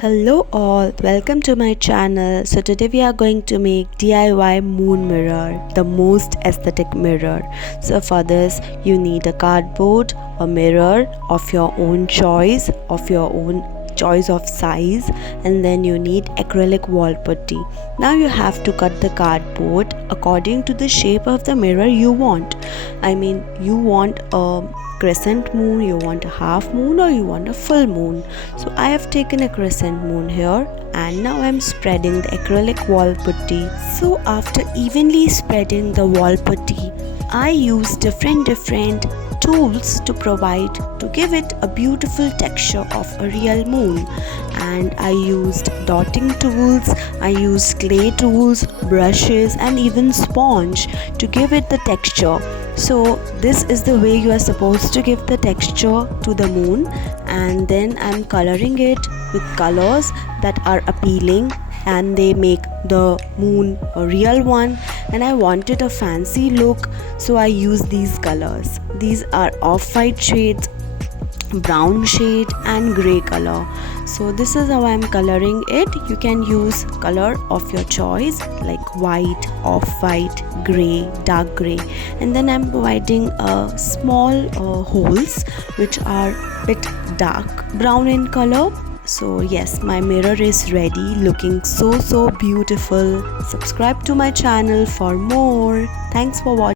Hello all, welcome to my channel. So today we are going to make DIY moon mirror, the most aesthetic mirror. So for this you need a cardboard, a mirror of your own choice, of size, and then you need acrylic wall putty. Now you have to cut the cardboard according to the shape of the mirror you want. You want a crescent moon, you want a half moon, or you want a full moon. So I have taken a crescent moon here, and now I'm spreading the acrylic wall putty. So after evenly spreading the wall putty, I use different tools to give it a beautiful texture of a real moon. And I used dotting tools, I used clay tools, brushes, and even sponge to give it the texture. So this is the way you are supposed to give the texture to the moon. And then I'm coloring it with colors that are appealing and they make the moon a real one. And I wanted a fancy look, so I use these colors. These are off-white shades, brown shade, and gray color. So this is how I'm coloring it. You can use color of your choice like white, off-white, gray, dark gray, and then I'm providing small holes which are bit dark brown in color. So yes, my mirror is ready, looking so beautiful. Subscribe to my channel for more. Thanks for watching.